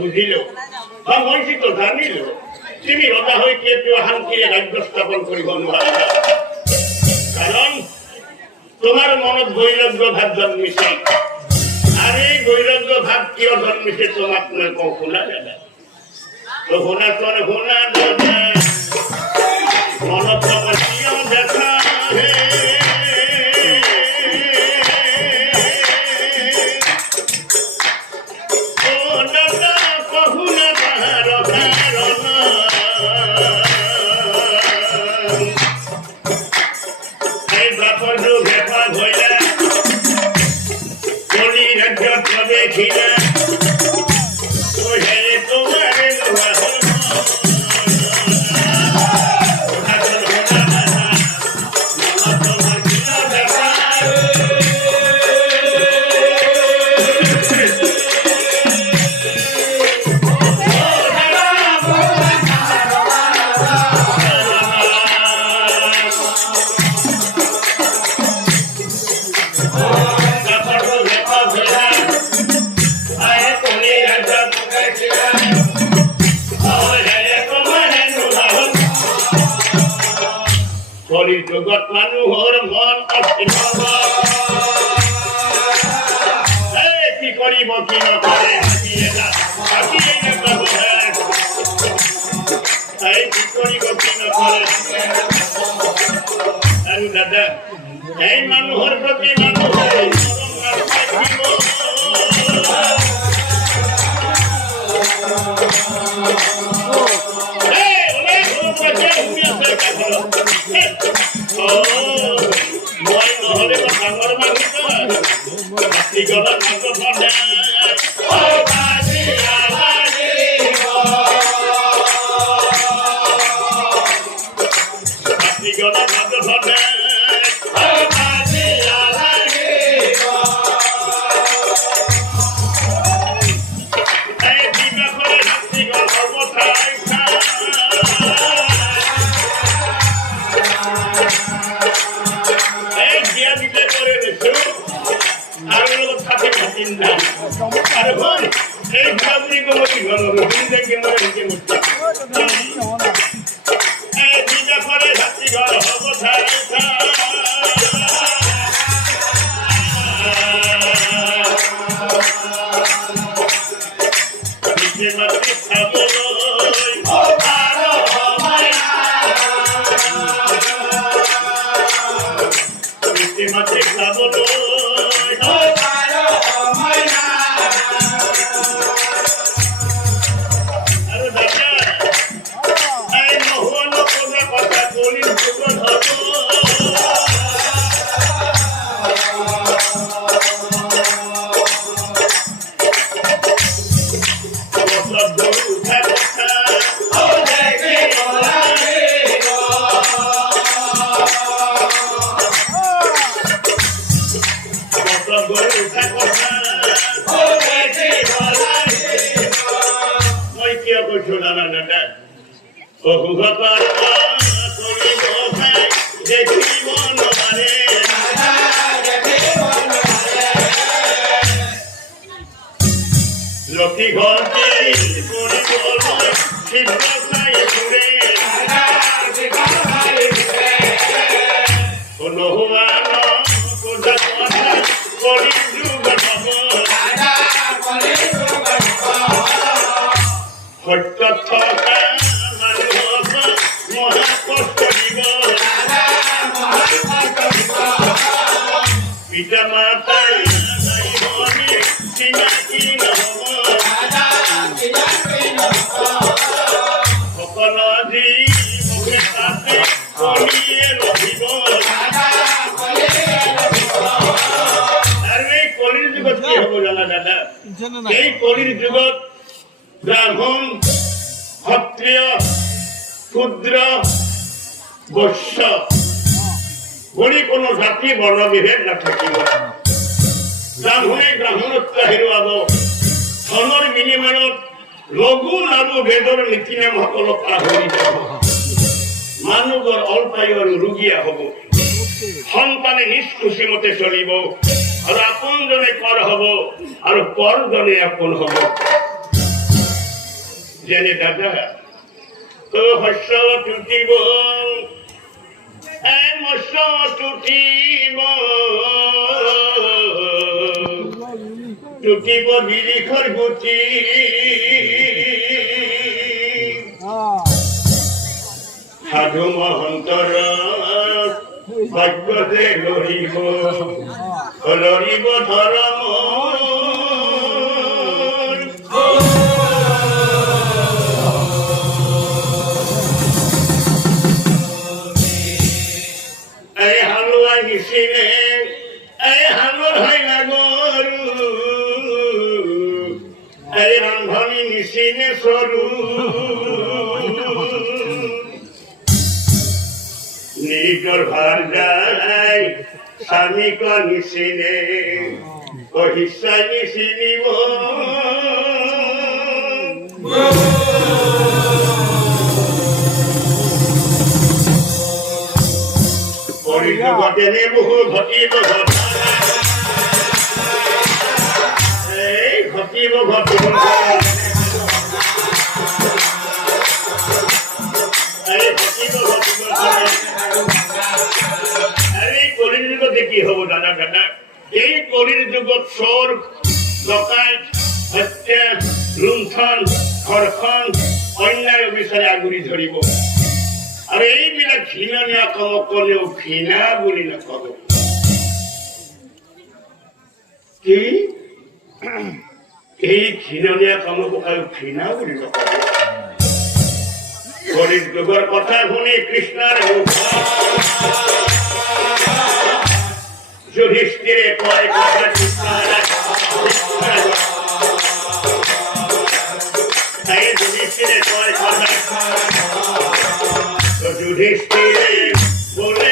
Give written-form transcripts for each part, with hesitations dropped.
বুঝিল বা মহিষিত জানিল তিনি রজা হইতে হানকে রাজ্য স্থাপন করিব নোৱাৰিবা কারণ তোমার মনত বৈরাগ্য ভাব জন্মিছে আর এই বৈরাগ্য ভাব কিয় জন্মিছে তোমাক মই কওঁ শুনা দাদা তো শুনা তোর শুনা দাদা মনত কিয় দেখা জগত মানুহৰ মন কি কৰিব কি নকৰে কি কৰিব কি নকৰে আৰু দাদা এই মানুহৰ প্ৰতি মানুহে মই নহলে ডাঙৰ মানুহ গলত এই কলির যুগত ব্রাহ্মণ ক্ষত্রিয় ক্ষুদ্র বৈশ্য বলি কোন জাতি বর্ণ বিভেদ নাথাকিব ব্রাহ্মণে ব্ৰাহ্মণত্ব হেৰুৱাব ধনৰ বিনিময়ত লঘু লাঘু ভেদৰ নীতি নিয়ম সকলো পাহৰি যাব মানুহৰ অল্পায়ু আৰু ৰোগীয়া হ'ব সন্তানে নিজ খুচি মতে চলিব আৰু আপোনজনে পৰ হ'ব আৰু পৰজনে আপোন হ'ব যেনে দাদা তো শস্য টুটিব মৎস্য টুটিব টুটিব বিৰিখৰ গুটি সাধু মহন্তৰ ভাগ্য যে লৰিব লৰিব ধৰ্ম এই হালোৱা নিচিনে এই হালৰ হয় লাগৰু এই ৰান্ধনি নিচিনে চৰু নিজৰ ভাৰ যায় স্বামীক নিচিনে অহিষ্যাই নিচিনিব পৰিযুগতেনে বহু ঘটিব এই ঘটিব ঘটিব কলিৰ যুগত কি হব দাদা দাদা এই কলিৰ যুগত চোৰ ডকাইত হত্যা লুণ্ঠন ধৰ্ষণ অন্যায় অবিচাৰে আগুৰি ধৰিব আৰু এইবিলাক ঘৃণনীয় কামক কলেও ঘৃণা বুলি নকব কি এই ঘৃণনীয় কামক ঘৃণা বুলি নকব কলিৰ যুগৰ কথা শুনি কৃষ্ণৰ যুধিষ্ঠিৰে কয় কথা যুধিষ্ঠিৰে কয় কথা যুধিষ্ঠিৰে বলে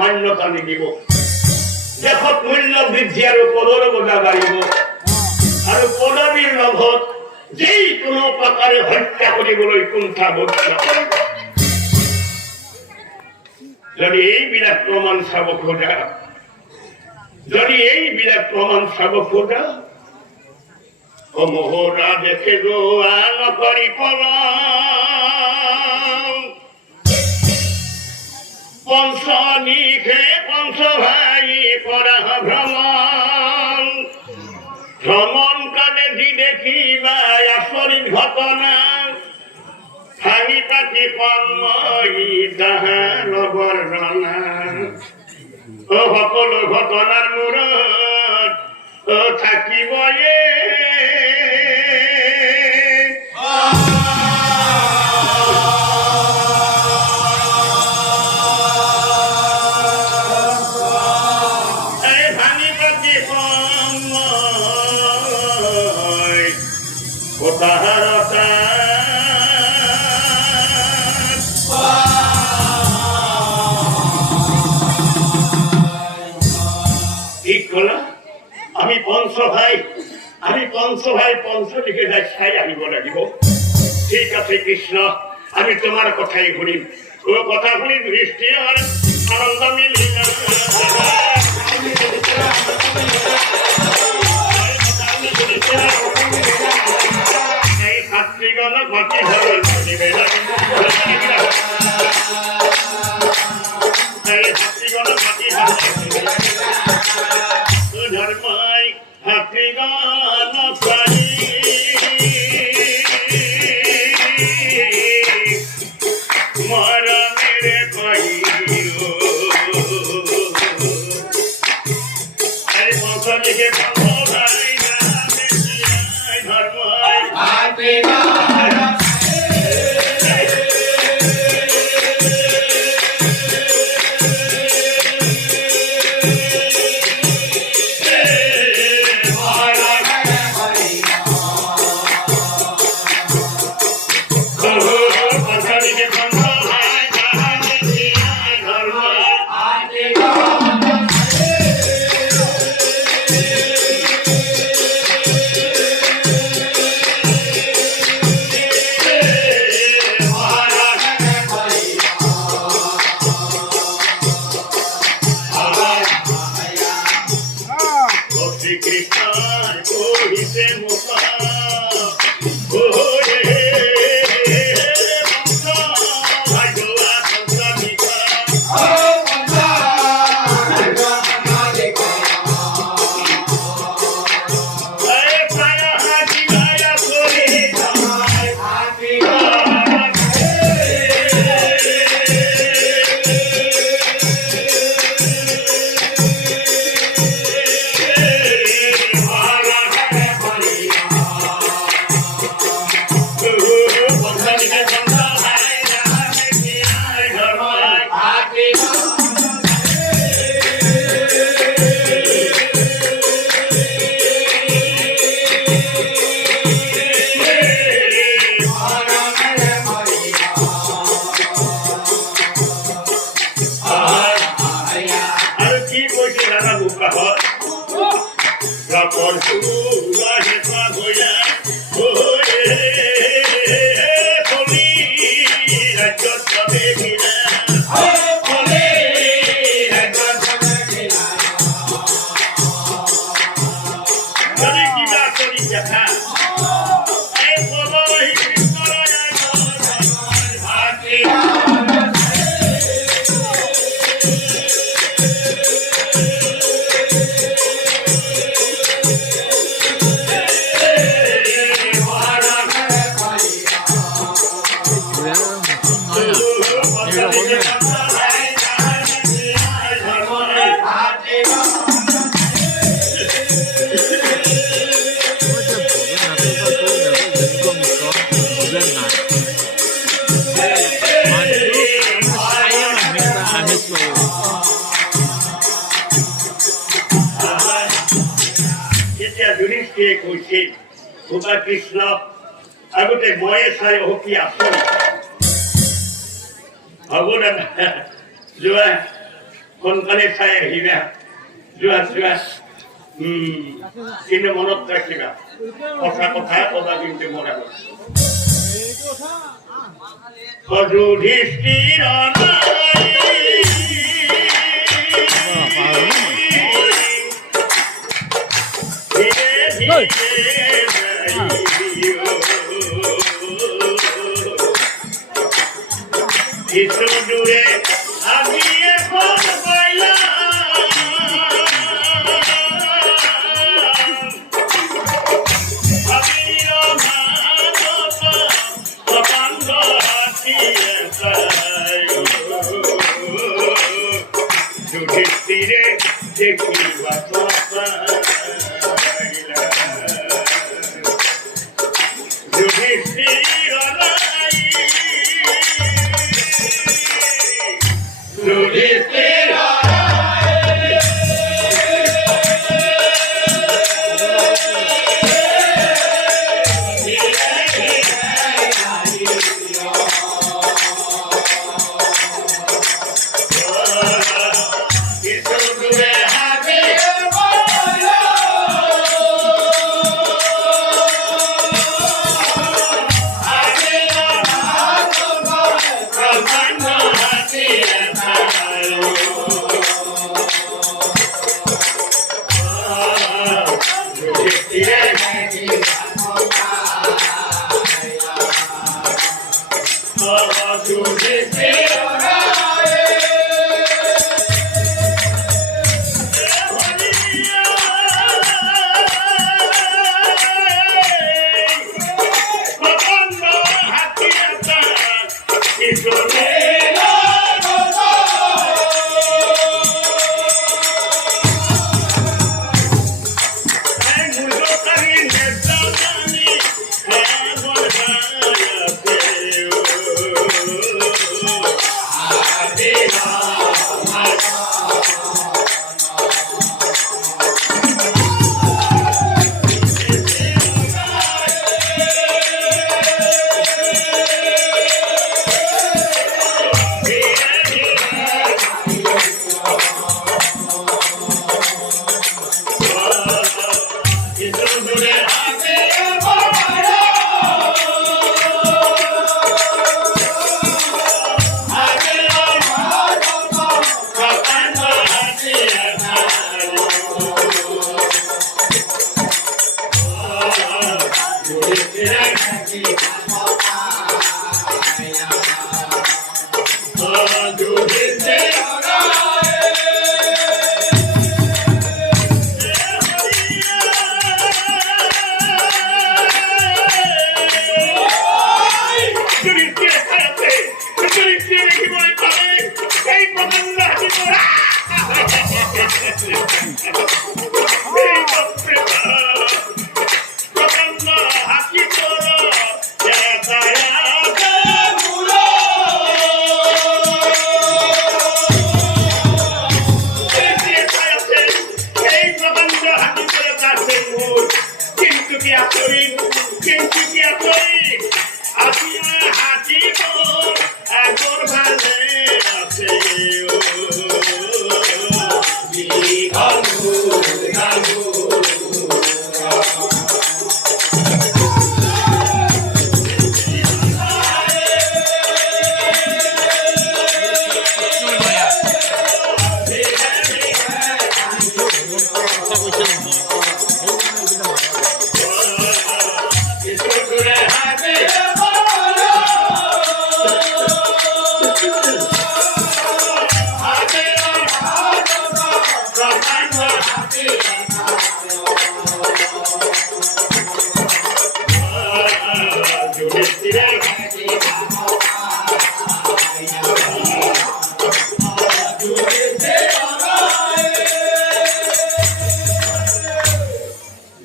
মান্যতা নিদিব দেশত মূল্য বৃদ্ধি আৰু পদৰ বজা বাঢ়িব আৰু পদবীৰ লগত যিকোনো প্ৰকাৰে হত্যা কৰিবলৈ কুণ্ঠাবোধ নকৰিব। যদি এইবিলাক প্ৰমাণ চাব খোজা মোহৰা দেখে গোৱা নকৰি পঞ্চনিখে পঞ্চ ভাই কৰা ভ্ৰমণ কালে যি দেখিবা আচৰিত ঘটনা ভাঙি পাতি কন্ময়ী তাহাৰ বৰ্ণনা সকলো ঘটনাৰ মূৰত থাকিবয়ে আমি পঞ্চ ভাই পঞ্চদিকে যাই চাই আহিব লাগিব। ঠিক আছে কৃষ্ণ, আমি তোমাৰ কথাই শুনিম। কথা শুনি দৃষ্টি আনন্দ মিলিল এই ছাত্রীগণ গতি ধরল ধর্মাই ছাত্রীগণ পাই মরমেরে কইও এই বংশলিকে ভাই ধর্মাই ছাত্রীগণ যুধিষ্ঠিৰে কৈছিল ভগৱান কৃষ্ণ আগতে ময়ে চাই অহকি আছো হ'ব দাদা যোৱা সোনকালে চাই আহিবা যোৱা যোৱা কিন্তু মনত ৰাখিবা কথা কথা কবা কিন্তু মনে যুধিষ্ঠিৰ দূরে আমি এখন যুধিষ্ঠিরে দেখিবা যুধিষ্ঠির যুধিষ্ঠির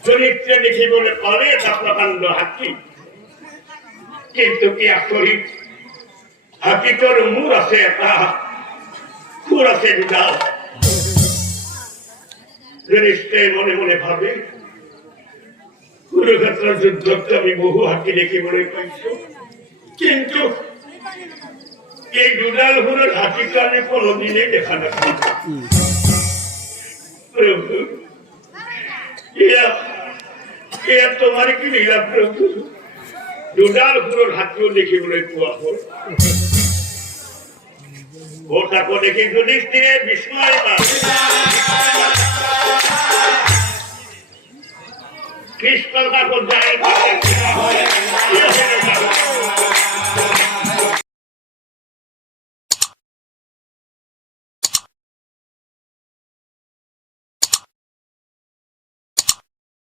চরিত্রে দেখিবলে পারে তা প্রকাণ্ড হাতী, কিন্তু কি আচৰিত হাতীটোৰ মূৰ আছে এটা, খুৰ আছে দুটা। যুধিষ্ঠিৰে মনে মনে ভাবে কুরুক্ষেত্রের যুদ্ধকে আমি বহু হাতি দেখিবলৈ পাইছো, কিন্তু এই দুডালপুরের হাতিকে আমি কোনোদিনই দেখা নাপাই। প্রভু, এয়া তোমার কি লীলা প্রভু? দুডালপুরের হাতিও দেখিবলৈ পোৱা হ'ল। ওটাকে দেখি যুধিষ্ঠিরের বিস্ময় পায়। কৃষ্ণর কাপড় যায়